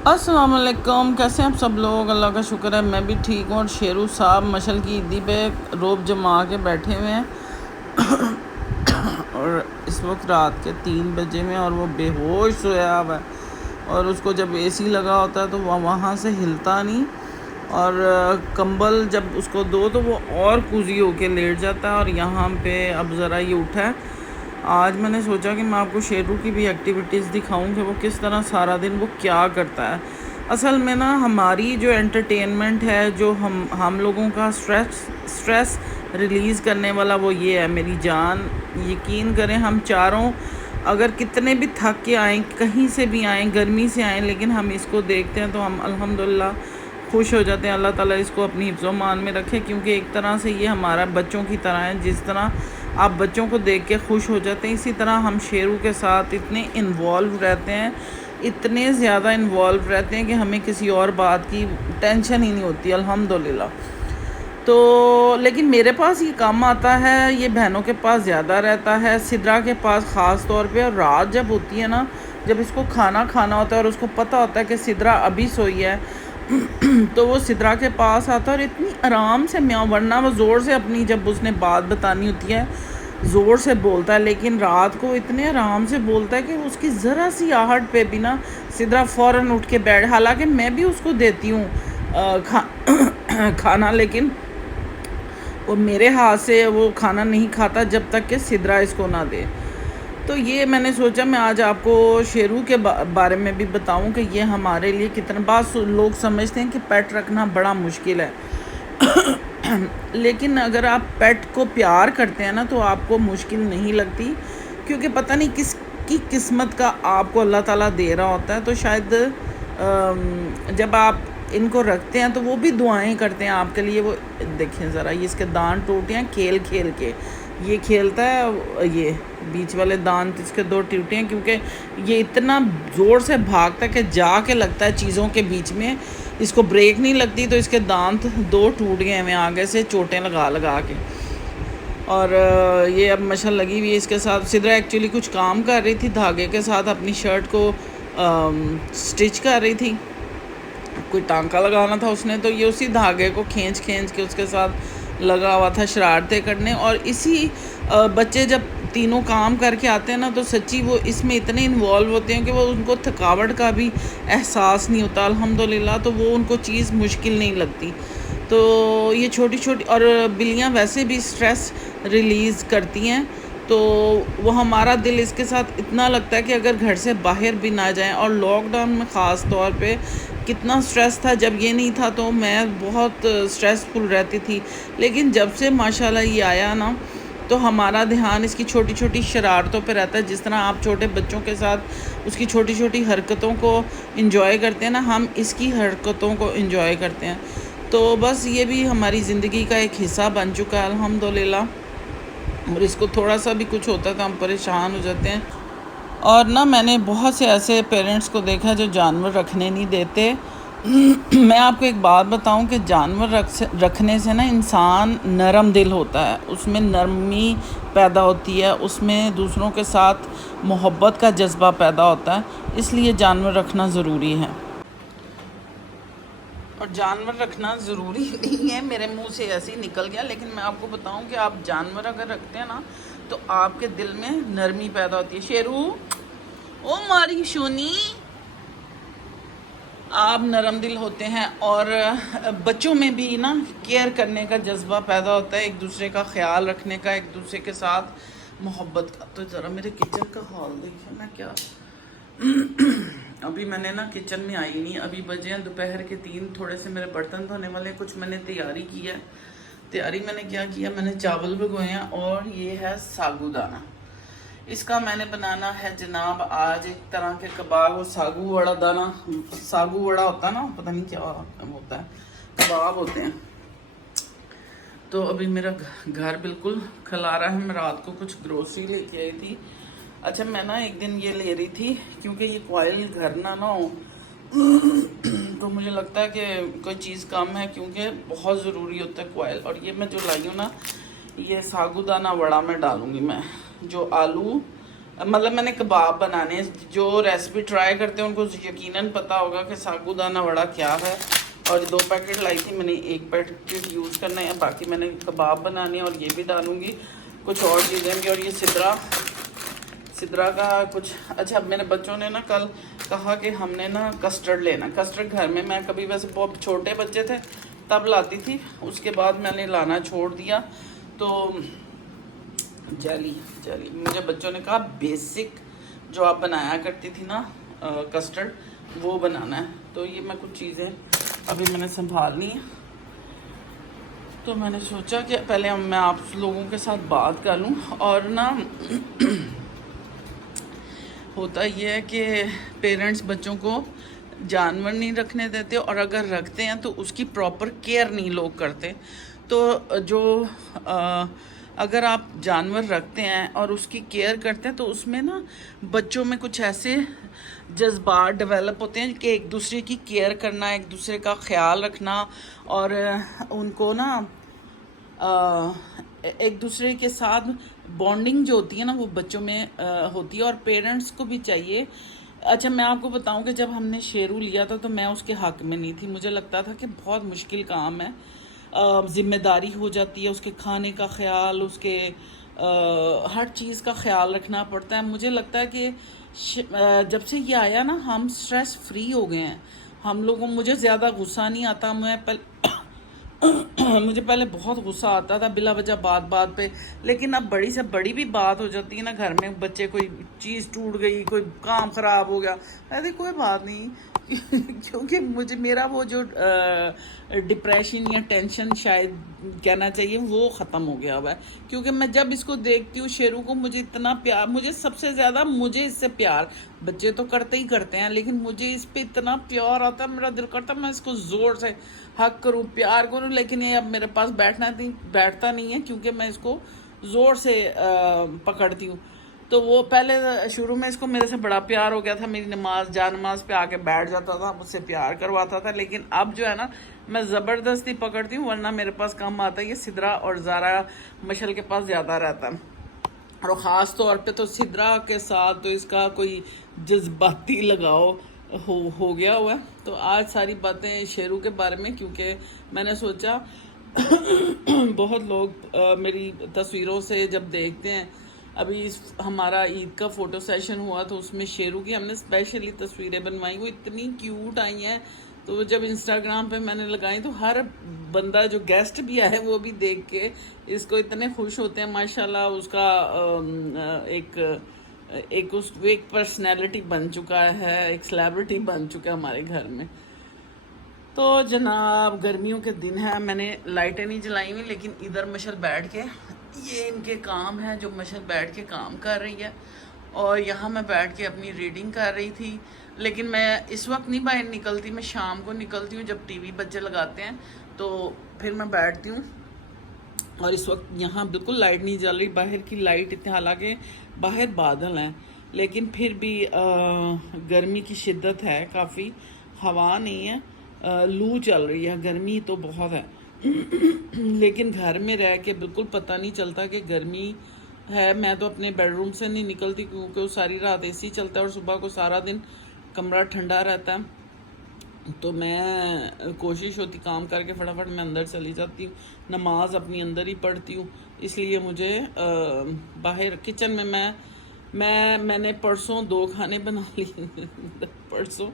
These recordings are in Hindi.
अस्सलाम वालेकुम, कैसे हैं आप सब लोग। अल्लाह का शुक्र है मैं भी ठीक हूँ। और शेरू साहब मशल की ईदी पे रोब जमा के बैठे हुए हैं और इस वक्त रात के 3 बजे में और वो बेहोश सोया हुआ है। और उसको जब एसी लगा होता है तो वह वहाँ से हिलता नहीं। और कंबल जब उसको दो तो वो और कुजी होके लेट जाता है। और यहाँ पे अब ज़रा ये उठा है। आज मैंने सोचा कि मैं आपको शेरू की भी एक्टिविटीज़ दिखाऊं कि वो किस तरह सारा दिन वो क्या करता है। असल में ना हमारी जो एंटरटेनमेंट है, जो हम लोगों का स्ट्रेस रिलीज़ करने वाला वो ये है मेरी जान। यकीन करें हम चारों अगर कितने भी थक के आएँ, कहीं से भी आएँ, गर्मी से आएँ, लेकिन हम इसको देखते हैं तो हम अल्हम्दुलिल्लाह खुश हो जाते हैं। अल्लाह ताला इसको अपनी हिफ्ज़ मान में रखे, क्योंकि एक तरह से ये हमारा बच्चों की तरह है। जिस तरह आप बच्चों को देख के खुश हो जाते हैं, इसी तरह हम शेरू के साथ इतने इन्वॉल्व रहते हैं, इतने ज़्यादा इन्वॉल्व रहते हैं कि हमें किसी और बात की टेंशन ही नहीं होती अल्हम्दुलिल्लाह। तो लेकिन मेरे पास ये कम आता है, ये बहनों के पास ज़्यादा रहता है, सिद्रा के पास ख़ास तौर पे। और रात जब होती है ना, जब इसको खाना खाना होता है और उसको पता होता है कि सिद्रा अभी सोई है तो वो सिद्रा के पास आता है और इतनी आराम से म्याऊं, वरना वो ज़ोर से अपनी जब उसने बात बतानी होती है ज़ोर से बोलता है, लेकिन रात को इतने आराम से बोलता है कि उसकी ज़रा सी आहट पे भी ना सिद्रा फ़ौरन उठ के बैठ। हालांकि मैं भी उसको देती हूँ खाना, लेकिन वो मेरे हाथ से वो खाना नहीं खाता जब तक कि सिद्रा इसको ना दे। तो ये मैंने सोचा मैं आज आपको शेरू के बारे में भी बताऊं कि ये हमारे लिए कितना। बात लोग समझते हैं कि पेट रखना बड़ा मुश्किल है लेकिन अगर आप पेट को प्यार करते हैं ना तो आपको मुश्किल नहीं लगती, क्योंकि पता नहीं किसकी किस्मत का आपको अल्लाह ताला दे रहा होता है। तो शायद जब आप इनको रखते हैं तो वो भी दुआएं करते हैं आपके लिए। वो देखें ज़रा, ये इसके दांत टूटे हैं खेल खेल के। ये खेलता है, ये बीच वाले दांत इसके 2 टूटे हैं, क्योंकि ये इतना ज़ोर से भागता है कि जाके लगता है चीज़ों के बीच में, इसको ब्रेक नहीं लगती। तो इसके दांत 2 टूट गए हैं आगे से चोटें लगा लगा के। और ये अब मशल लगी हुई है इसके साथ। सिद्रा एक्चुअली कुछ काम कर रही थी, धागे के साथ अपनी शर्ट को स्टिच कर रही थी, कोई टांका लगाना था उसने, तो ये उसी धागे को खींच खींच के उसके साथ लगा हुआ था शरारतें करने। और इसी बच्चे जब तीनों काम करके आते हैं ना तो सच्ची वो इसमें इतने इन्वॉल्व होते हैं कि वो उनको थकावट का भी एहसास नहीं होता अल्हम्दुलिल्लाह। तो वो उनको चीज़ मुश्किल नहीं लगती। तो ये छोटी छोटी, और बिल्लियाँ वैसे भी स्ट्रेस रिलीज़ करती हैं, तो वो हमारा दिल इसके साथ इतना लगता है कि अगर घर से बाहर भी ना जाएं। और लॉकडाउन में ख़ास तौर पे कितना स्ट्रेस था, जब ये नहीं था तो मैं बहुत स्ट्रेसफुल रहती थी। लेकिन जब से माशाल्लाह ये आया ना तो हमारा ध्यान इसकी छोटी छोटी शरारतों पे रहता है। जिस तरह आप छोटे बच्चों के साथ उसकी छोटी छोटी हरकतों को इंजॉय करते हैं ना, हम इसकी हरकतों को इंजॉय करते हैं। तो बस ये भी हमारी ज़िंदगी का एक हिस्सा बन चुका है अल्हम्दुलिल्लाह। और इसको थोड़ा सा भी कुछ होता है तो हम परेशान हो जाते हैं। और ना मैंने बहुत से ऐसे पेरेंट्स को देखा है जो जानवर रखने नहीं देते मैं आपको एक बात बताऊं कि जानवर रखने से ना इंसान नरम दिल होता है, उसमें नरमी पैदा होती है, उसमें दूसरों के साथ मोहब्बत का जज्बा पैदा होता है। इसलिए जानवर रखना ज़रूरी है। और जानवर रखना ज़रूरी नहीं है, मेरे मुंह से ऐसे ही निकल गया, लेकिन मैं आपको बताऊं कि आप जानवर अगर रखते हैं ना तो आपके दिल में नरमी पैदा होती है। शेरू, ओ मारी शोनी, आप नरम दिल होते हैं। और बच्चों में भी ना केयर करने का जज्बा पैदा होता है, एक दूसरे का ख्याल रखने का, एक दूसरे के साथ मोहब्बत का। तो ज़रा मेरे किचन का हाल देखिए ना क्या अभी मैंने ना किचन में आई नहीं, अभी बजे हैं दोपहर के 3। थोड़े से मेरे बर्तन धोने वाले, कुछ मैंने तैयारी की है। तैयारी मैंने क्या किया, मैंने चावल भिगोए हैं और ये है सागूदाना। इसका मैंने बनाना है जनाब आज एक तरह के कबाब। वो सागू वड़ा दाना, सागू वड़ा होता है ना, पता नहीं क्या होता है, कबाब होते हैं। तो अभी मेरा घर बिल्कुल खलारा है। मैं रात को कुछ ग्रोसरी लेके आई थी। अच्छा, मैं ना एक दिन ये ले रही थी क्योंकि ये कॉयल घर ना हो तो मुझे लगता है कि कोई चीज़ कम है, क्योंकि बहुत ज़रूरी होता है कॉयल। और ये मैं जो लाई हूँ ना, ये सागूदाना वड़ा में डालूँगी मैं, जो आलू मतलब मैंने कबाब बनाने हैं। जो रेसिपी ट्राई करते हैं उनको यकीनन पता होगा कि साबूदाना वड़ा क्या है। और 2 पैकेट लाई थी मैंने, 1 पैकेट यूज़ करना है, बाकी मैंने कबाब बनाने हैं और ये भी डालूँगी, कुछ और चीज़ें भी। और ये सिदरा का कुछ अच्छा, मेरे बच्चों ने ना कल कहा कि हमने ना कस्टर्ड लेना। कस्टर्ड घर में मैं कभी, वैसे बहुत छोटे बच्चे थे तब लाती थी, उसके बाद मैंने लाना छोड़ दिया। तो जेली मुझे बच्चों ने कहा बेसिक जो आप बनाया करती थी ना कस्टर्ड, वो बनाना है। तो ये मैं कुछ चीज़ें अभी मैंने संभालनी है, तो मैंने सोचा कि पहले मैं आप लोगों के साथ बात कर लूँ। और ना होता ये है कि पेरेंट्स बच्चों को जानवर नहीं रखने देते, और अगर रखते हैं तो उसकी प्रॉपर केयर नहीं लोग करते। तो जो अगर आप जानवर रखते हैं और उसकी केयर करते हैं तो उसमें ना बच्चों में कुछ ऐसे जज्बात डेवलप होते हैं कि एक दूसरे की केयर करना, एक दूसरे का ख्याल रखना, और उनको ना एक दूसरे के साथ बॉन्डिंग जो होती है ना वो बच्चों में होती है, और पेरेंट्स को भी चाहिए। अच्छा, मैं आपको बताऊं कि जब हमने शेरू लिया था तो मैं उसके हक में नहीं थी। मुझे लगता था कि बहुत मुश्किल काम है, ज़िम्मेदारी हो जाती है, उसके खाने का ख्याल, उसके हर चीज़ का ख्याल रखना पड़ता है। मुझे लगता है कि जब से ये आया ना हम स्ट्रेस फ्री हो गए हैं। हम लोगों, मुझे ज़्यादा गुस्सा नहीं आता। मुझे पहले बहुत गुस्सा आता था बिला वजह बात बात पे, लेकिन अब बड़ी से बड़ी भी बात हो जाती है ना घर में, बच्चे कोई चीज़ टूट गई, कोई काम ख़राब हो गया, अरे कोई बात नहीं क्योंकि मुझे मेरा वो जो डिप्रेशन या टेंशन शायद कहना चाहिए वो ख़त्म हो गया हुआ है। क्योंकि मैं जब इसको देखती हूँ शेरू को, मुझे इतना प्यार, मुझे सबसे ज़्यादा मुझे इससे प्यार, बच्चे तो करते ही करते हैं, लेकिन मुझे इस पे इतना प्यार आता है, मेरा दिल करता है मैं इसको ज़ोर से हक करूँ, प्यार करूँ। लेकिन ये अब मेरे पास बैठता नहीं है, क्योंकि मैं इसको ज़ोर से पकड़ती हूँ। तो वो पहले शुरू में इसको मेरे से बड़ा प्यार हो गया था, मेरी नमाज पे आके बैठ जाता था, मुझसे प्यार करवाता था। लेकिन अब जो है ना मैं ज़बरदस्ती पकड़ती हूँ, वरना मेरे पास कम आता है। ये सिदरा और ज़ारा मशल के पास ज़्यादा रहता है, और ख़ास तौर पे तो सिदरा के साथ तो इसका कोई जज्बाती लगाव हो गया हुआ है। तो आज सारी बातें शेरू के बारे में, क्योंकि मैंने सोचा बहुत लोग मेरी तस्वीरों से जब देखते हैं, अभी हमारा ईद का फ़ोटो सेशन हुआ तो उसमें शेरू की हमने स्पेशली तस्वीरें बनवाई, वो इतनी क्यूट आई हैं। तो जब इंस्टाग्राम पे मैंने लगाई तो हर बंदा जो गेस्ट भी आया वो भी देख के इसको इतने खुश होते हैं। माशाल्लाह उसका एक पर्सनैलिटी बन चुका है, एक सेलिब्रिटी बन चुका है हमारे घर में। तो जनाब गर्मियों के दिन है, मैंने लाइटें नहीं जलाई हुई, लेकिन इधर मशल बैठ के, ये इनके काम है जो मशल बैठ के काम कर रही है, और यहाँ मैं बैठ के अपनी रीडिंग कर रही थी। लेकिन मैं इस वक्त नहीं बाहर निकलती, मैं शाम को निकलती हूँ जब टीवी बच्चे लगाते हैं, तो फिर मैं बैठती हूँ। और इस वक्त यहाँ बिल्कुल लाइट नहीं जल रही, बाहर की लाइट इतने, हालांकि बाहर बादल हैं लेकिन फिर भी गर्मी की शिद्दत है काफ़ी, हवा नहीं है, लू चल रही है, गर्मी तो बहुत है लेकिन घर में रह के बिल्कुल पता नहीं चलता कि गर्मी है। मैं तो अपने बेडरूम से नहीं निकलती, क्योंकि वो सारी रात एसी चलता है और सुबह को सारा दिन कमरा ठंडा रहता है। तो मैं कोशिश होती काम करके फटाफट मैं अंदर चली जाती हूँ, नमाज अपनी अंदर ही पढ़ती हूँ। इसलिए मुझे बाहर किचन में मैंने परसों 2 खाने बना लिए परसों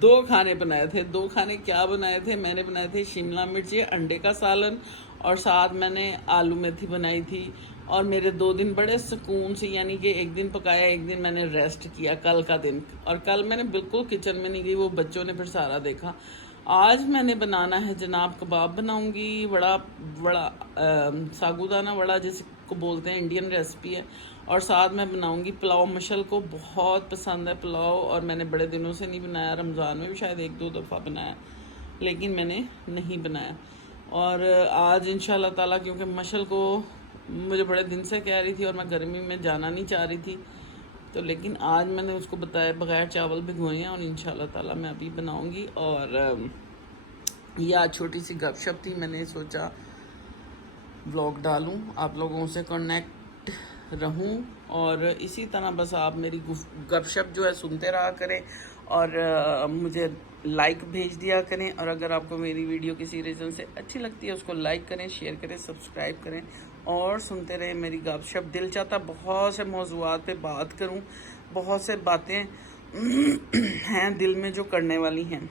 2 खाने बनाए थे। 2 खाने क्या बनाए थे? मैंने बनाए थे शिमला मिर्ची, अंडे का सालन, और साथ मैंने आलू मेथी बनाई थी। और मेरे 2 दिन बड़े सुकून से, यानी कि एक दिन पकाया, एक दिन मैंने रेस्ट किया कल का दिन। और कल मैंने बिल्कुल किचन में नहीं गई, वो बच्चों ने फिर सारा देखा। आज मैंने बनाना है जनाब, कबाब बनाऊंगी, वड़ा साबूदाना वड़ा जिसको बोलते हैं, इंडियन रेसिपी है। और साथ में बनाऊंगी पुलाव। मशल को बहुत पसंद है पुलाव, और मैंने बड़े दिनों से नहीं बनाया, रमज़ान में भी शायद 1-2 दफ़ा बनाया, लेकिन मैंने नहीं बनाया। और आज इंशाल्लाह ताला, क्योंकि मशल को मुझे बड़े दिन से कह रही थी और मैं गर्मी में जाना नहीं चाह रही थी, तो लेकिन आज मैंने उसको बताया बग़ैर चावल भिगोए हैं, और इंशाल्लाह ताला मैं अभी बनाऊंगी। और यह आज छोटी सी गपशप थी, मैंने सोचा व्लॉग डालूं, आप लोगों से कनेक्ट रहूं और इसी तरह बस आप मेरी गपशप जो है सुनते रहा करें और मुझे लाइक भेज दिया करें। और अगर आपको मेरी वीडियो किसी रीज़न से अच्छी लगती है उसको लाइक करें, शेयर करें, सब्सक्राइब करें और सुनते रहें मेरी गपशप। दिल चाहता बहुत से मौज़ूआत पे बात करूं, बहुत से बातें हैं दिल में जो करने वाली हैं,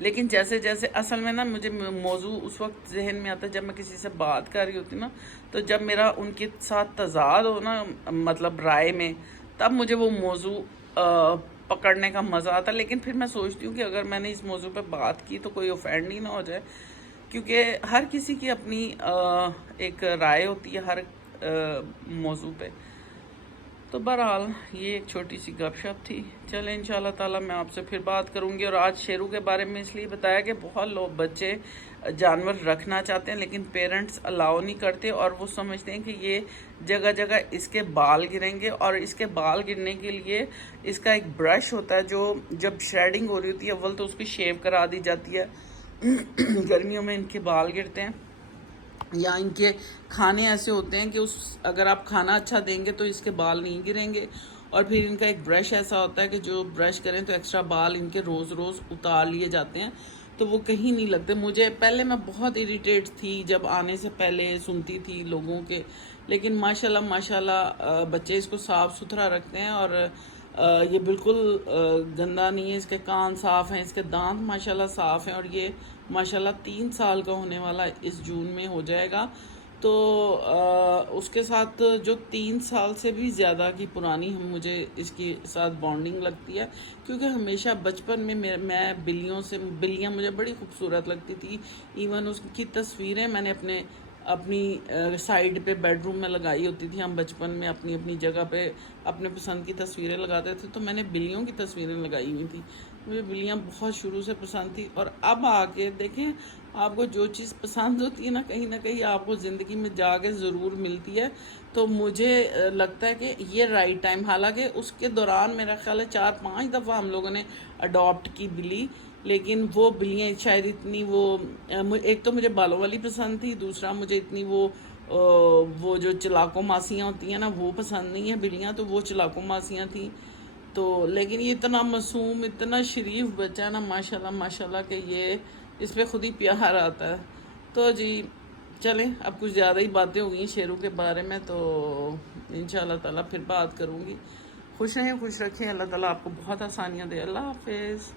लेकिन जैसे जैसे असल में ना मुझे मौजू उस वक्त जहन में आता है जब मैं किसी से बात कर रही होती ना, तो जब मेरा उनके साथ तजाद हो ना, मतलब राय में, तब मुझे वो मौजू पकड़ने का मज़ा आता है। लेकिन फिर मैं सोचती हूँ कि अगर मैंने इस मौजू पे बात की तो कोई ऑफेंड ही ना हो जाए, क्योंकि हर किसी की अपनी एक राय होती है हर मौजू पे। तो बहरहाल ये एक छोटी सी गपशप थी। चलें इंशाल्लाह ताला मैं आपसे फिर बात करूंगी। और आज शेरों के बारे में इसलिए बताया कि बहुत लोग बच्चे जानवर रखना चाहते हैं लेकिन पेरेंट्स अलाउ नहीं करते और वो समझते हैं कि ये जगह जगह इसके बाल गिरेंगे। और इसके बाल गिरने के लिए इसका एक ब्रश होता है जो जब श्रेडिंग हो रही होती है अव्वल तो उसकी शेव करा दी जाती है। गर्मियों में इनके बाल गिरते हैं या इनके खाने ऐसे होते हैं कि उस अगर आप खाना अच्छा देंगे तो इसके बाल नहीं गिरेंगे। और फिर इनका एक ब्रश ऐसा होता है कि जो ब्रश करें तो एक्स्ट्रा बाल इनके रोज़ रोज़ उतार लिए जाते हैं, तो वो कहीं नहीं लगते। मुझे पहले मैं बहुत इरिटेट थी जब आने से पहले सुनती थी लोगों के, लेकिन माशाल्लाह माशाल्लाह बच्चे इसको साफ़ सुथरा रखते हैं और ये बिल्कुल गंदा नहीं है। इसके कान साफ़ हैं, इसके दांत माशाल्लाह साफ़ हैं और ये माशाल्लाह 3 साल का होने वाला इस जून में हो जाएगा। तो उसके साथ जो 3 साल से भी ज़्यादा की पुरानी मुझे इसके साथ बॉन्डिंग लगती है, क्योंकि हमेशा बचपन में मैं बिल्लियाँ मुझे बड़ी खूबसूरत लगती थी। इवन उसकी तस्वीरें मैंने अपनी साइड पे बेडरूम में लगाई होती थी। हम बचपन में अपनी अपनी जगह पे अपने पसंद की तस्वीरें लगाते थे, तो मैंने बिल्लियों की तस्वीरें लगाई हुई थी। मुझे बिल्लियाँ बहुत शुरू से पसंद थी। और अब आके देखें, आपको जो चीज़ पसंद होती है ना कहीं आपको ज़िंदगी में जाके ज़रूर मिलती है। तो मुझे लगता है कि ये राइट टाइम, हालांकि उसके दौरान मेरा ख्याल है 4-5 दफ़ा हम लोगों ने अडॉप्ट की बिल्ली, लेकिन वो बिल्लियाँ शायद इतनी एक तो मुझे बालों वाली पसंद थी, दूसरा मुझे इतनी वो जो चलाको मासियाँ होती हैं ना वो पसंद नहीं है बिल्लियाँ, तो वो चलाको मासियाँ थी। तो लेकिन ये इतना मासूम इतना शरीफ बच्चा है ना माशाल्लाह माशाल्लाह कि ये इस पर खुद ही प्यार आता है। तो जी चलें, अब कुछ ज़्यादा ही बातें हो गई शेरों के बारे में, तो इंशाल्लाह ताला फिर बात करूँगी। खुश रहें, खुश रखें, अल्लाह ताला आपको बहुत आसानियाँ दे। अल्लाह हाफिज़।